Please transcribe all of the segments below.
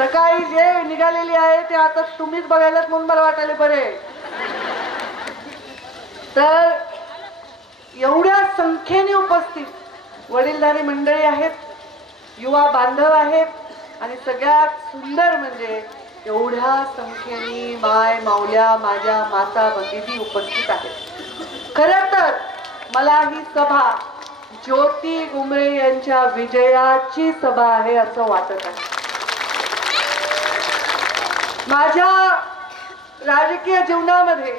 सकाळी जे निघालेली आहे ते आता तुम्हीच बघायलाच म्हणून मला वाटायला बरे. तर एवढ्या संख्येने उपस्थित वडीलधारी मंडळी आहेत, युवा बांधव आहेत आणि सगळ्यात सुंदर म्हणजे एवढ्या संख्येने माय माऊल्या माझ्या माता भगिनी उपस्थित आहेत. खरं तर मला ही सभा ज्योती गुमरे यांच्या विजयाची सभा आहे असं वाटत आहे. माझ्या राजकीय जीवनामध्ये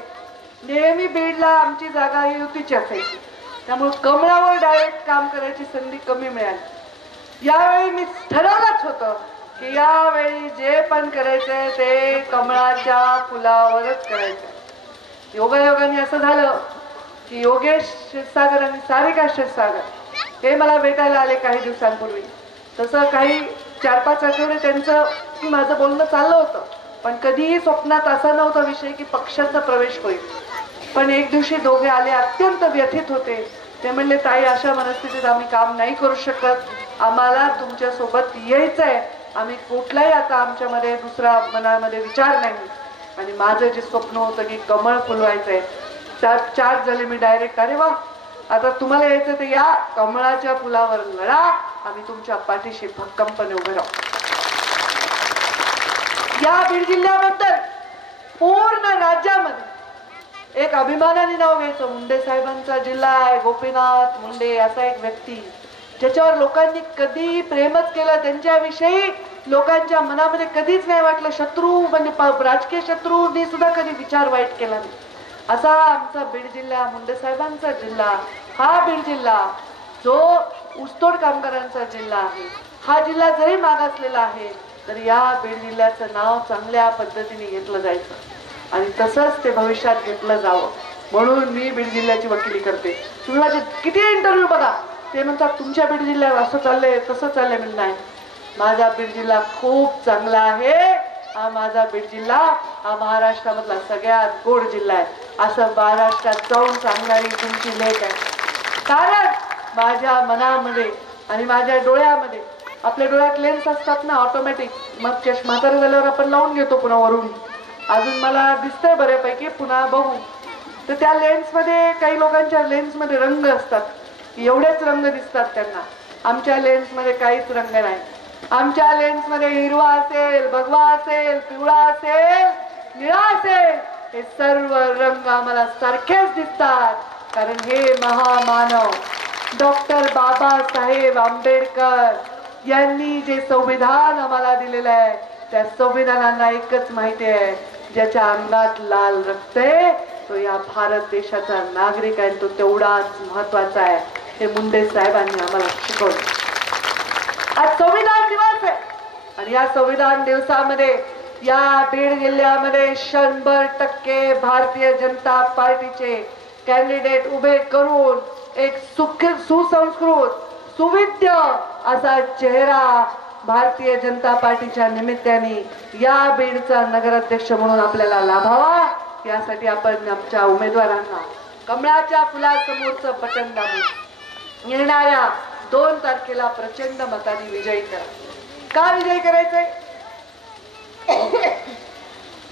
नेहमी बीडला आमची जागा ही युतीची असायची, त्यामुळे कमळावर डायरेक्ट काम करायची संधी कमी मिळाली. यावेळी मी ठरवलंच होतं की यावेळी जे पण करायचंय ते कमळाच्या फुलावरच करायचंय. योगायोगाने असं झालं की योगेश क्षीरसागर आणि सारिका क्षीरसागर हे मला भेटायला आले काही दिवसांपूर्वी. तसं काही 4-5 आठवडे त्यांचं माझं बोलणं चाललं होतं, पण कधीही स्वप्नात असा नव्हता विषय की पक्षाचा प्रवेश होईल. पण एक दिवशी दोघे आले, अत्यंत व्यथित होते. ते म्हणले, ताई अशा मनस्थितीत आम्ही काम नाही करू शकत, आम्हाला तुमच्या सोबत यायचंय. आम्ही कुठलाही आता आमच्यामध्ये दुसरा मनामध्ये विचार नाही. आणि माझं जे स्वप्न होतं की कमळ फुलवायचंय, त्यात चार्ज झाले मी डायरेक्ट. अरे वा, आता तुम्हाला यायचं तर या, कमळाच्या फुलावर लढा, आम्ही तुमच्या पाठीशी भक्कमपणे उभे राहू. या बीड जिल्ह्याबद्दल पूर्ण राज्यामध्ये एक अभिमानाने नाव घ्यायचं. मुंडे साहेबांचा जिल्हा आहे, गोपीनाथ मुंडे असा एक व्यक्ती ज्याच्यावर लोकांनी कधी प्रेमच केलं, त्यांच्याविषयी लोकांच्या मनामध्ये कधीच नाही वाटलं शत्रू, म्हणजे राजकीय शत्रूंनी सुद्धा कधी विचार वाईट केला नाही, असा आमचा बीड जिल्हा, मुंडे साहेबांचा जिल्हा. हा बीड जिल्हा जो ऊसतोड कामगारांचा जिल्हा आहे, हा जिल्हा जरी मागासलेला आहे तर या बीड जिल्ह्याचं नाव चांगल्या पद्धतीने घेतलं जायचं आणि तसंच ते भविष्यात घेतलं जावं म्हणून मी बीड जिल्ह्याची वकिली करते. तुम्ही माझे किती इंटरव्ह्यू बघा, ते म्हणतात तुमच्या बीड जिल्ह्यात असं चाललंय तसं चाललंय. मी नाही, माझा बीड जिल्हा खूप चांगला आहे. हा माझा बीड जिल्हा हा महाराष्ट्रामधला सगळ्यात गोड जिल्हा आहे असं महाराष्ट्रात जाऊन सांगणारी तुमची लेख आहे. कारण माझ्या मनामध्ये आणि माझ्या डोळ्यामध्ये, आपल्या डोळ्यात लेन्स असतात ना ऑटोमॅटिक, मग चष्मा म्हातारा झाल्यावर आपण लावून घेतो पुन्हा वरून, अजून मला दिसतंय बऱ्यापैकी, पुन्हा बघू. तर त्या लेन्समध्ये काही लोकांच्या लेन्समध्ये रंग असतात, एवढेच रंग दिसतात त्यांना. आमच्या लेन्समध्ये काहीच रंग नाही. आमच्या लेन्समध्ये हिरवा असेल, भगवा असेल, पिवळा असेल, निळा असेल, हे सर्व रंग आम्हाला सारखेच दिसतात. कारण हे महामानव डॉक्टर बाबासाहेब आंबेडकर यांनी जे संविधान आम्हाला दिलेलं आहे, त्या संविधानाला एकच माहिती आहे, ज्याच्या अंगात लाल रक्त आहे तो या भारत देशाचा नागरिक आहे, तो तेवढाच महत्वाचा आहे. हे मुंडे साहेबांनी आम्हाला शिकवलं. आज संविधान दिवस आहे आणि या संविधान दिवसामध्ये या बीड जिल्ह्यामध्ये 100% भारतीय जनता पार्टीचे कॅन्डिडेट उभे करून एक सुसंस्कृत सुविद्य असा चेहरा भारतीय जनता पार्टीच्या निमित्ताने या बीडचा नगराध्यक्ष म्हणून आपल्याला लाभावा, यासाठी आपण आमच्या उमेदवारांना कमळाच्या फुलासमोरचं बटन दाबून येणाऱ्या 2 तारखेला प्रचंड मताने विजयी करा. का विजयी करायचंय?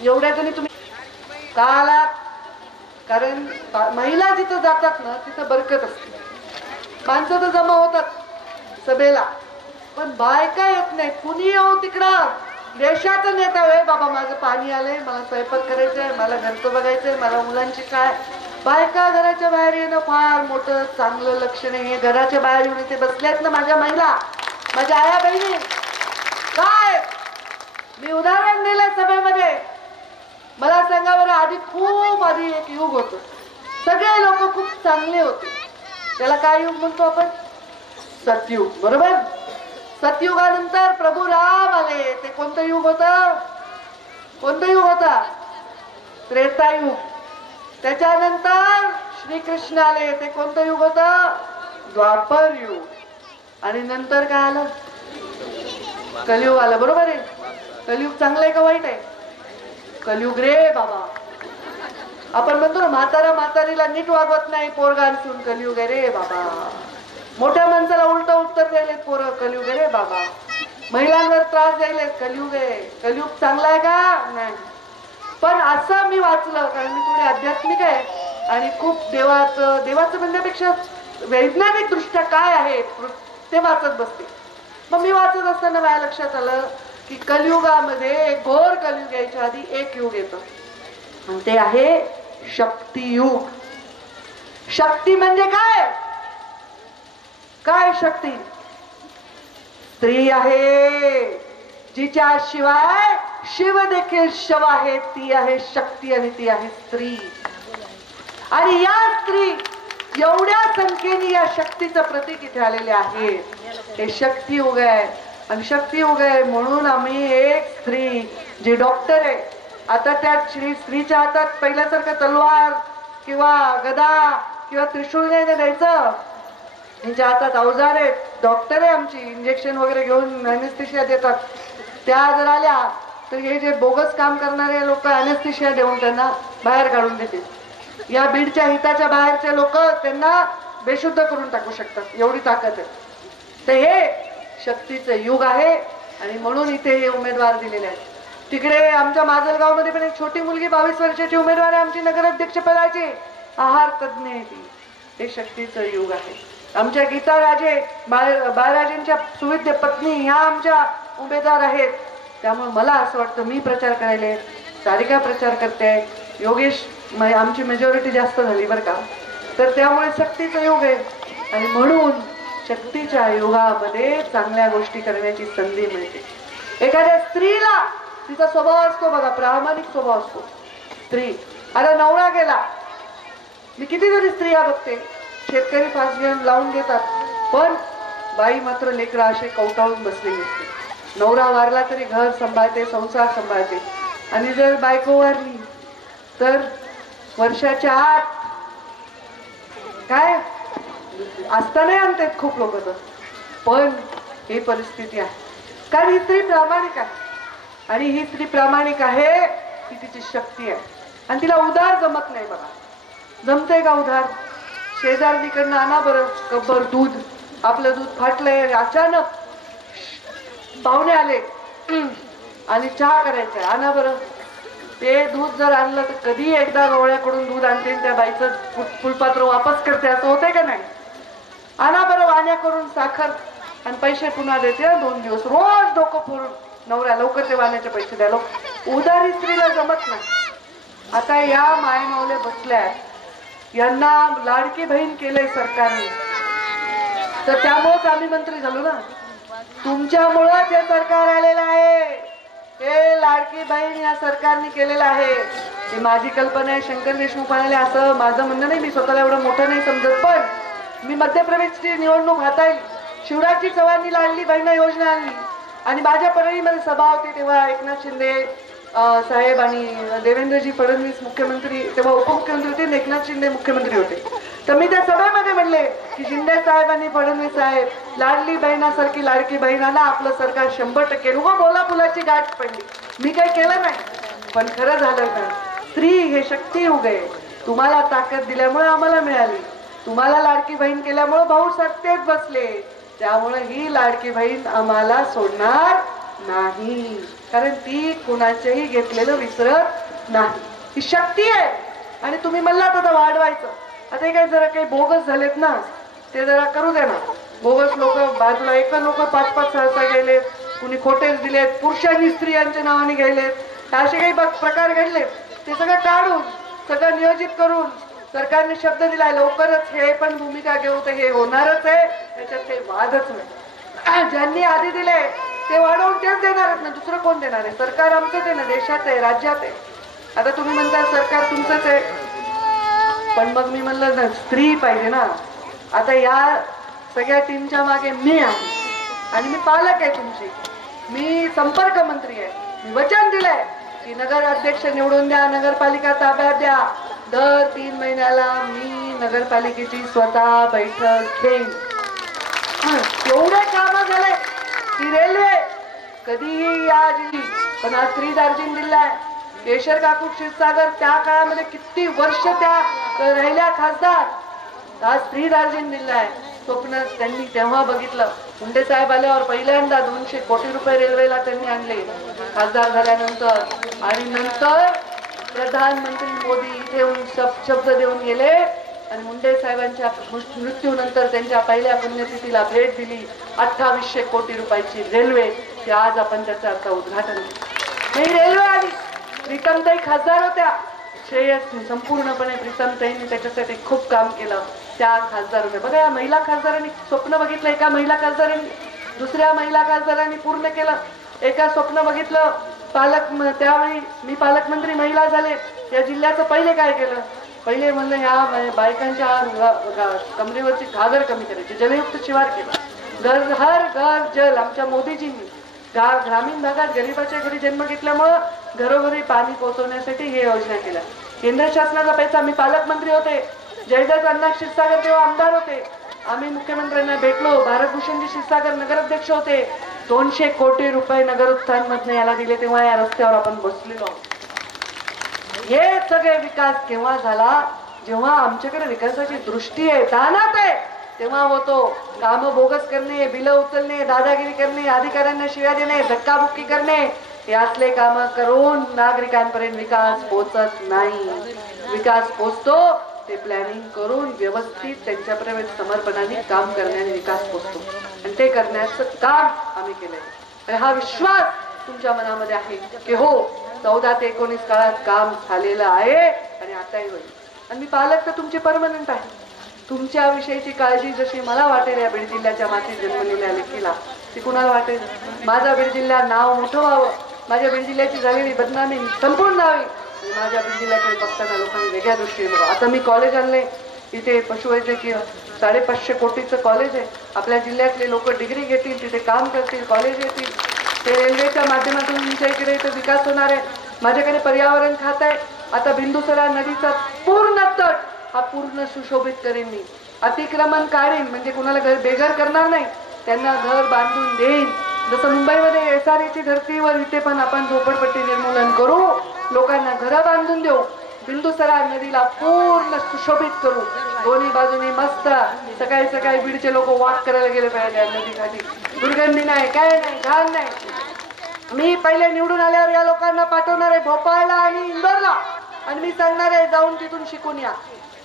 एवढ्या जणी तुम्ही का आलात? कारण महिला जिथं जातात ना तिथं बरकत असते. माणसं तर जमा होतात सभेला, पण बायका येत नाही. कुणी येऊ तिकडं, देशाचा नेता होय बाबा, माझं पाणी आलंय, मला स्वयंपाक करायचंय, मला घरचं बघायचंय, मला मुलांची काय. बायका घराच्या बाहेर येणं फार मोठं चांगलं लक्षण आहे. घराच्या बाहेर येऊन इथे बसल्यात ना माझ्या महिला, माझ्या आया बहिणी. काय मी उदाहरण दिलं सभेमध्ये, मला सांगा बरं, आधी खूप आधी एक युग होतं, सगळे लोक खूप चांगले होते. त्याला काय युग म्हणतो आपण? सतयुग, बरोबर. सतयुगानंतर प्रभू राम आले, ते कोणतं युग होतं? कोणतं युग होता? त्रेतायुग. त्याच्यानंतर श्रीकृष्ण आले, ते कोणतं युग होतं? द्वापर युग. आणि नंतर काय आलं? कलियुग आलं, बरोबर आहे. कलियुग चांगलं आहे का वाईट आहे? कलियुग रे बाबा. आपण म्हणतो ना म्हातारा म्हातारीला नीट वागवत नाही, पोरगा आणून कलियुग आहे रे बाबा. मोठ्या माणसाला उलट उत्तर द्यायला पोरं, कलियुग आहे रे बाबा. महिलांवर त्रास द्यायला कलियुग आहे. कलियुग चांगला आहे का? नाही. पण असं मी वाचलं, कारण मी थोडी आध्यात्मिक आहे आणि खूप देवाचं म्हणण्यापेक्षा वैज्ञानिक दृष्ट्या काय आहे ते वाचत बसते. मग मी वाचत असताना माझ्या लक्षात आलं की कलियुगामध्ये घोर कलियुग यायच्या आधी एक युग येतं आणि ते आहे शक्तियुग. शक्ती म्हणजे काय? काय शक्ती? स्त्री आहे जिच्या शिवाय शिव देखील शव आहे. ती आहे शक्ती आणि ती आहे स्त्री. आणि या स्त्री एवढ्या संख्येने या शक्तीचं प्रतीक इथे आलेले आहे. हे शक्ती युग आहे आणि शक्ती युग आहे म्हणून आम्ही एक स्त्री जी डॉक्टर आहे, आता त्या स्त्रीच्या हातात पहिल्यासारखं तलवार किंवा गदा किंवा त्रिशूळ नाही द्यायचं. त्यांच्या हातात अवजार आहेत. डॉक्टर आहे आमची, इंजेक्शन वगैरे घेऊन अनेस्थेशिया देतात. त्या जर आल्या तर हे जे बोगस काम करणारे लोक अनेस्थेशिया देऊन त्यांना बाहेर काढून देतील. या बीडच्या हिताच्या बाहेरचे लोक त्यांना बेशुद्ध करून टाकू शकतात, एवढी ताकद आहे. तर हे शक्तीचं युग आहे आणि म्हणून इथे हे उमेदवार दिलेले आहेत. तिकडे आमच्या माजलगाव मध्ये पण एक छोटी मुलगी 22 वर्षाची उमेदवार आहे आमची नगराध्यक्ष पदाची, आहार तज्ञ आहे ती. हे शक्तीचं युग आहे. आमच्या गीता राजे बाळराजेंच्या सुविद्य पत्नी ह्या आमच्या उमेदवार आहेत. त्यामुळे मला असं वाटतं मी प्रचार करायला, सारिका प्रचार करते, योगेश आमची मेजॉरिटी जास्त झाली बरं का. तर त्यामुळे शक्तीचं युग आहे आणि म्हणून शक्तीच्या युगामध्ये चांगल्या गोष्टी करण्याची संधी मिळते. एखाद्या स्त्रीला तिचा स्वभाव असतो बघा, प्रामाणिक स्वभाव असतो. स्त्री आता नवरा गेला, मी कितीतरी स्त्रिया बघते शेतकरी फास घेऊन लावून घेतात, पण बाई मात्र लेकरं असे कवटाळून बसलेली असते. नवरा वारला तरी घर सांभाळते, संसार सांभाळते. आणि जर बायको वारली तर वर्षाच्या आत काय असताना आणतात खूप लोक. तर पण ही परिस्थिती आहे कारण ही स्त्री प्रामाणिक आहे आणि ही स्त्री प्रामाणिक आहे ती तिची शक्ती आहे आणि तिला उधार जमत नाही. बघा जमते का उधार? शेजारणीकडनं आणा बरं कब्बर दूध, आपलं दूध फाटलंय, अचानक पाहुणे आले आणि चहा करायचंय, आणा बरं. ते दूध जर आणलं तर कधी एकदा गवळ्याकडून दूध आणते त्या बाईचं फुलपात्र वापस करते, असं होतंय का नाही? आणा बरं वाण्याकडून साखर आणि पैसे पुन्हा देते 2 दिवस, रोज डोकं फोडून नवऱ्या लवकर ते वाण्याचे पैसे द्या. उधारी स्त्रीला जमत नाही. आता या मायमावले बसल्या, यांना लाडकी बहीण केलंय सरकारने, तर त्यामुळेच आम्ही मंत्री झालो ना. तुमच्यामुळेच हे सरकार आलेलं आहे. हे लाडकी बहीण या सरकारने केलेलं आहे. ही माझी कल्पना आहे, शंकर देशमुख म्हणाले असं माझं म्हणणं नाही. मी स्वतःला एवढं मोठं नाही समजत, पण मी मध्य प्रदेशची निवडणूक हाताळली. शिवराजची चव्हाणनी लाडली बहीण योजना आणली आणि माझ्या परळीमध्ये सभा होती तेव्हा एकनाथ शिंदे साहेब आणि देवेंद्रजी फडणवीस मुख्यमंत्री, तेव्हा उपमुख्यमंत्री होते, एकनाथ शिंदे मुख्यमंत्री होते. तर मी त्या सभेमध्ये म्हणले की शिंदे साहेब आणि फडणवीस साहेब लाडली बहिणासारखी लाडकी बहिणाला आपलं सरकार 100% उभं बोला फुलाची गाठ पडली. मी काही केलं नाही, पण खरं झालं का? स्त्री हे शक्ती युग आहे. तुम्हाला ताकद दिल्यामुळे आम्हाला मिळाली, तुम्हाला लाडकी बहीण केल्यामुळे भाऊ सत्तेत बसले. त्यामुळे ही लाडकी बहीण आम्हाला सोडणार नाही, कारण ती कुणाचेही घेतलेलं विसरत नाही. ही शक्ती आहे. आणि तुम्ही म्हणलात आता वाढवायचं, आता हे काही जरा काही बोगस झालेत ना, ते जरा करू दे ना. बोगस लोक बाजूला, एक लोक 5-5 सहसा गेलेत, कुणी खोटेच दिलेत, पुरुषांनी स्त्रियांच्या नावाने गेलेत, असे काही प्रकार घडले. ते सगळं टाळून, सगळं नियोजित करून सरकारने शब्द दिलाय लवकरच हे पण भूमिका घेऊ, तर हे होणारच आहे, त्याच्यात काही वादच नाही. ज्यांनी आधी दिले ते वाढवून तेच देणार ना, दुसरं कोण देणार आहे? सरकार आमचंच आहे ना, देशात आहे, राज्यात आहे. आता तुम्ही म्हणता सरकार तुमचंच आहे, पण मग मी म्हणलं ना स्त्री पाहिजे ना. आता या सगळ्या टीमच्या मागे मी आहे आणि मी पालक आहे तुमची, मी संपर्क मंत्री आहे. मी वचन दिलंय की नगर अध्यक्ष निवडून द्या, नगरपालिका ताब्यात द्या. दर 3 महिन्याला मी नगरपालिकेची स्वतः बैठक घेईन. एवढे काम झाले की रेल्वे कधीही या पण आज स्त्री दार्जिन दिलाय. केशर काकू क्षीरसागर त्या काळामध्ये किती वर्ष त्या राहिल्या खासदार, आज स्त्री दार्जिन दिलाय. स्वप्न त्यांनी तेव्हा बघितलं मुंडे साहेब आल्यावर पहिल्यांदा 200 कोटी रुपये रेल्वेला त्यांनी आणले खासदार झाल्यानंतर, आणि नंतर प्रधानमंत्री मोदी इथे येऊन शब्द देऊन गेले आणि मुंडे साहेबांच्या मृत्यूनंतर त्यांच्या पहिल्या पुण्यतिथीला भेट दिली 2800 कोटी रुपयाची रेल्वे, की आज आपण त्याचं आता उद्घाटन केलं। ही रेल्वे आली, प्रीतमताई खासदार होत्या, श्रेयस संपूर्णपणे प्रीतमताईंनी त्याच्यासाठी खूप काम केलं, त्या खासदार होत्या। बघा या महिला खासदारांनी स्वप्न बघितलं, एका महिला खासदारांनी दुसऱ्या महिला खासदारांनी पूर्ण केलं। एका स्वप्न बघितलं त्यावेळी मी पालकमंत्री महिला झाले, या जिल्ह्याचं पहिले काय केलं, पहिले म्हणलं ह्या बायकांच्या कमरेवरची घागर कमी करायची, जलयुक्त शिवार केला, हर घर जल आमच्या मोदीजींनी ग्रामीण भागात गरीबाच्या घरी जन्म घेतल्यामुळं घरोघरी पाणी पोहोचवण्यासाठी हे योजना केल्या। केंद्र शासनाचा पैसा, मी पालकमंत्री होते, जयदत्त अण्णा क्षीरसागर तेव्हा आमदार होते, आम्ही मुख्यमंत्र्यांना भेटलो, भारतभूषणजी क्षीरसागर नगराध्यक्ष होते, 200 कोटी रुपये नगर उत्थान मधनं याला दिले, तेव्हा या रस्त्यावर आपण बसलेलो। हे सगळे विकास केव्हा झाला, जेव्हा आमच्याकडे विकासाची दृष्टी आहे, दानात आहे, तेव्हा होतो। काम बोगस करणे, बिल उचलणे, दादागिरी करणे, अधिकाऱ्यांना शिव्या देणे, धक्काबुक्की करणे, हे असले काम करून नागरिकांपर्यंत विकास पोहोचत नाही। विकास पोहोचतो ते प्लॅनिंग करून व्यवस्थित त्यांच्यापर्यंत समर्पणाने काम करण्याने विकास पोहोचतो, आणि ते करण्याचं काम आम्ही केलंय, आणि हा विश्वास तुमच्या मनामध्ये आहे की हो 14 ते 19 काळात काम झालेलं आहे आणि आताही होईल। आणि मी पालक तर तुमचे परमनंट आहे, तुमच्या विषयीची काळजी जशी मला वाटेल या बीड जिल्ह्याच्या मातीत जन्मलेल्या लेकीला, ती कुणाला वाटेल, माझा बीड जिल्हा नाव मोठं व्हावं, माझ्या बीड जिल्ह्याची झालेली बदनामी संपूर्ण व्हावी, आणि माझ्या बीड जिल्ह्याकडे बघताना लोकांनी वेगळ्या दृष्टीने बघा। आता मी कॉलेज आणले इथे, पशुवैद्यकीय 550 कोटीचं कॉलेज आहे, आपल्या जिल्ह्यातले लोक डिग्री घेतील, तिथे काम करतील, कॉलेज येतील, ते रेल्वेच्या माध्यमातून तुमच्या इकडे इथं विकास होणार आहे। माझ्याकडे पर्यावरण खात आहे, आता बिंदुसरा नदीचा पूर्ण तट हा पूर्ण सुशोभित करेन मी, अतिक्रमण काढेन, म्हणजे कुणाला घर बेघर करणार नाही, त्यांना घर बांधून देईन। जसं मुंबईमध्ये SRA धर्तीवर इथे पण आपण झोपडपट्टी निर्मूलन करू, लोकांना घरं बांधून देऊ, बिंदुसरा नदीला पूर्ण सुशोभित करू, दोन्ही बाजूनी मस्त सकाळी सकाळी बीडचे लोक वॉक करायला गेले पाहिजे नदीकाठी, दुर्गंधी नाही, काय नाही, घाण नाही। मी पहिले निवडून आल्यावर या लोकांना पाठवणार आहे भोपाळला आणि इंदोरला, आणि मी सांगणार आहे जाऊन तिथून शिकून या।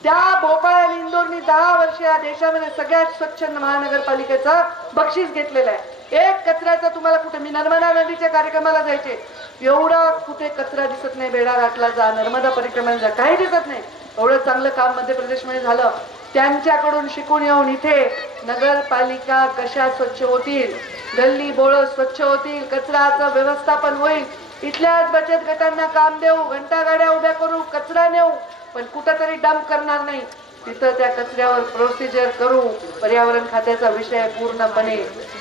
त्या भोपाळ आणि इंदोरनी 10 वर्ष या देशामध्ये सगळ्यात स्वच्छ महानगरपालिकेचं बक्षीस घेतलेलं आहे। एक कचऱ्याचा तुम्हाला कुठे, मी नर्मदा नदीच्या कार्यक्रमाला जायचे, एवढा कुठे कचरा दिसत नाही, बेडा घाटला जा, नर्मदा परिक्रमाला जा, काही दिसत नाही, एवढं चांगलं काम मध्य प्रदेशमध्ये झालं। त्यांच्याकडून शिकून येऊन इथे नगरपालिका कशा स्वच्छ होतील, गल्ली बोळ स्वच्छ होतील, कचऱ्याचं व्यवस्थापन होईल, इथल्याच बचत गटांना काम देऊ, घंटा गाड्या उभ्या करू, कचरा नेऊ, पण कुठंतरी डंप करणार नाही, तिथं त्या कचऱ्यावर प्रोसिजर करू, पर्यावरण खात्याचा विषय पूर्णपणे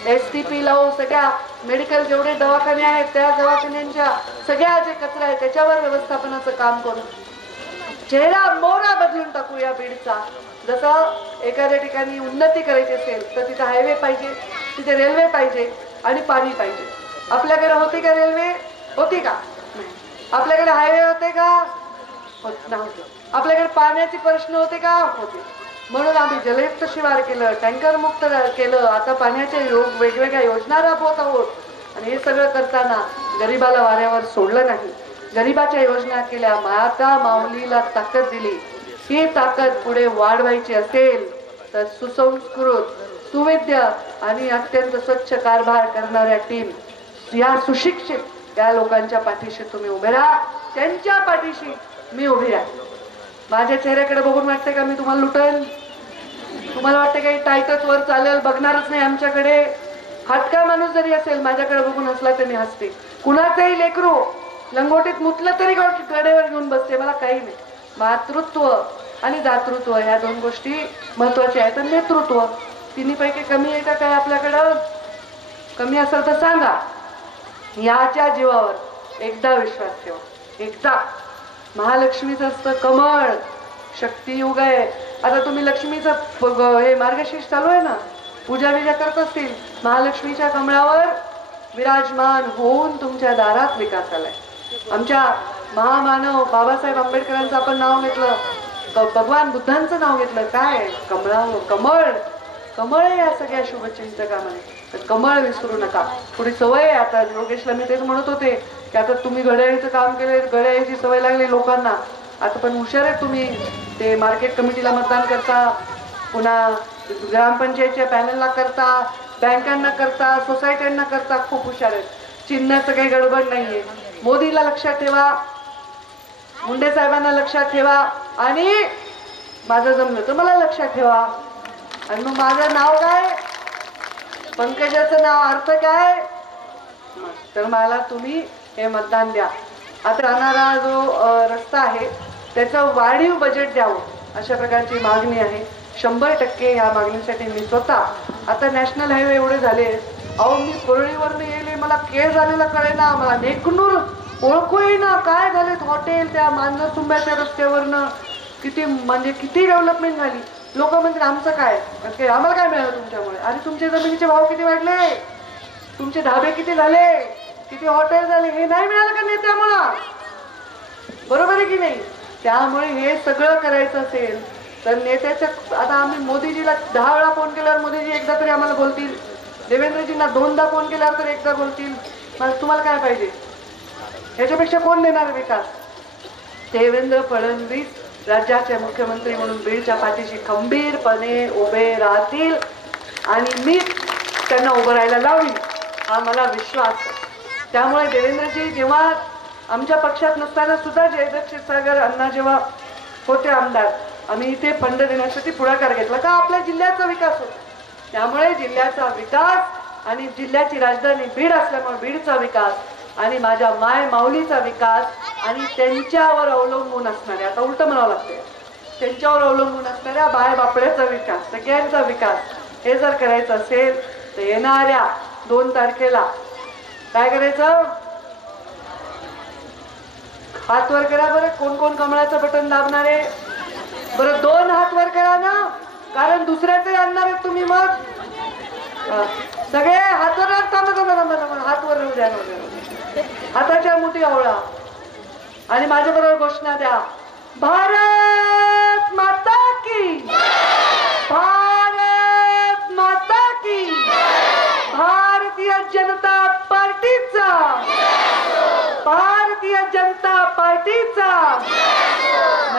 STP लावू, सगळ्या मेडिकल जेवढे दवाखाने आहेत त्या दवाखान्यांच्या सगळ्या जे कचरा आहे त्याच्यावर व्यवस्थापनाचं काम करू, चेहरा मोहरा बदलून टाकू या बीडचा। जसं एखाद्या ठिकाणी उन्नती करायची असेल तर तिथे हायवे पाहिजे, तिथे रेल्वे पाहिजे आणि पाणी पाहिजे। आपल्याकडे होती का रेल्वे, होती का, आपल्याकडे हायवे होते का, होत नव्हते, आपल्याकडे पाण्याचे प्रश्न होते का, होते, म्हणून आम्ही जलयुक्त शिवार केलं, टँकर मुक्त केलं, आता पाण्याच्या वेगवेगळ्या योजना राबवत आहोत, आणि हे सगळं करताना गरीबाला वाऱ्यावर सोडलं नाही, गरीबाच्या योजना केल्या, माता माऊलीला ताकद दिली, ही ताकद पुढे वाढवायची असेल तर सुसंस्कृत, सुविद्य आणि अत्यंत स्वच्छ कारभार करणाऱ्या टीम, या सुशिक्षित या लोकांच्या पाठीशी तुम्ही उभे राहा, त्यांच्या पाठीशी मी उभी राहील। माझ्या चेहऱ्याकडे बघून वाटतं का मी तुम्हाला लुटेल, तुम्हाला वाटतं काही टाईटच वर चालेल, बघणारच नाही आमच्याकडे, हटका माणूस जरी असेल माझ्याकडे बघून हसला तर मी हसते, कुणाचंही लेकरू लंगोटीत मुतलं तरी गडेवर घेऊन बसते, मला काही नाही। मातृत्व आणि दातृत्व ह्या 2 गोष्टी महत्वाच्या आहेत, आणि नेतृत्व तिन्हीपैकी कमी आहे का काय आपल्याकडं, कमी असेल तर सांगा, याच्या जीवावर एकदा विश्वास ठेवा, एकदा महालक्ष्मीचं असतं कमळ, शक्ती युग आहे, आता तुम्ही लक्ष्मीचं हे मार्गशीर्ष चालू आहे ना, पूजा विजा करत असतील, महालक्ष्मीच्या कमळावर विराजमान होऊन तुमच्या दारात विकास आलाय। आमच्या महामानव बाबासाहेब आंबेडकरांचं आपण नाव घेतलं, भगवान बुद्धांचं नाव घेतलं, काय कमळ कमळ आहे या सगळ्या शुभचिंतकामध्ये. तर कमळ विसरू नका. थोडी सवय आहे आता. योगेशला मी तेच म्हणत होते की आता तुम्ही घड्याळीचं काम केले, घड्याळीची सवय लागली लोकांना. आता पण हुशार आहे तुम्ही. ते मार्केट कमिटीला मतदान करता, पुन्हा ग्रामपंचायतच्या पॅनलला करता, बँकांना करता, सोसायट्यांना करता. खूप हुशार आहेत. चिन्हाचं काही गडबड नाहीये. मोदीला लक्षात ठेवा, मुंडे साहेबांना लक्षात ठेवा, आणि माझं जमलं तर मला लक्षात ठेवा. आणि मग माझं नाव काय, पंकजाचं नाव अर्थ काय, तर मला तुम्ही हे मतदान द्या. आता राहणारा जो रस्ता आहे त्याचं वाढीव बजेट द्यावं अशा प्रकारची मागणी आहे. 100% ह्या मागणीसाठी मी स्वतः, आता नॅशनल हायवे एवढे झाले, अहो मी परळीवरनं येले, मला के झालेलं कळेना, मला नेकनूर ओळखू येईना. काय झालेत हॉटेल त्या मांजरसुंब्याच्या रस्त्यावरनं, किती म्हणजे किती डेव्हलपमेंट झाली. लोक म्हणतात आमचं काय, आम्हाला काय मिळालं तुमच्यामुळे. आणि तुमचे जमिनीचे भाव किती वाढले, तुमचे ढाबे किती झाले, किती हॉटेल झाले, हे नाही मिळालं का नेत्यामुळं. बरोबर आहे की नाही. त्यामुळे हे सगळं करायचं असेल तर नेत्याच्या, आता आम्ही मोदीजीला 10 वेळा फोन केल्यावर मोदीजी एकदा तरी आम्हाला बोलतील, देवेंद्रजींना 2दा फोन केल्यावर तर एकदा बोलतील. तुम्हाला काय पाहिजे, याच्यापेक्षा कोण देणार विकास. देवेंद्र फडणवीस राज्याचे मुख्यमंत्री म्हणून बीडच्या पाठीशी खंबीरपणे उभे राहतील आणि मी त्यांना उभं राहायला लावीन, हा मला विश्वास. त्यामुळे देवेंद्रजी जेव्हा आमच्या पक्षात नसताना सुद्धा जयदत्त क्षीरसागर अण्णा जेव्हा होते आमदार, आम्ही इथे फंड देण्यासाठी पुढाकार घेतला का आपल्या जिल्ह्याचा विकास होतो. त्यामुळे जिल्ह्याचा विकास आणि जिल्ह्याची राजधानी बीड असल्यामुळे बीडचा विकास आणि माझ्या माय माऊलीचा विकास आणि त्यांच्यावर अवलंबून असणाऱ्या, आता उलट म्हणावं लागते, त्यांच्यावर अवलंबून असणाऱ्या बाय बापड्याचा विकास, सगळ्यांचा विकास हे जर करायचं असेल तर येणाऱ्या 2 तारखेला काय करायचं, हात वर करा बरं. कोण कोण कमळाचं बटन दाबणार आहे बरं, 2 हात वर करा ना, कारण दुसऱ्याचे आणणार आहेत तुम्ही. मग सगळे हात वर, हात वर द्या, हाताच्या मुठी आवळा आणि माझ्या बरोबर घोषणा द्या, भारत माता की, भारत माता की, भारतीय जनता पार्टीचा, भारतीय जनता पार्टीचा.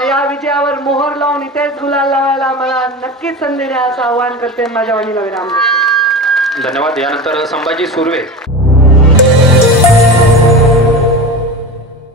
या विजयावर मोहर लावून इथेच गुलाल लावायला मला नक्कीच संधी द्या असं आवाहन करते. माझ्या वाणीला विराम. धन्यवाद. यानंतर संभाजी सुर्वे.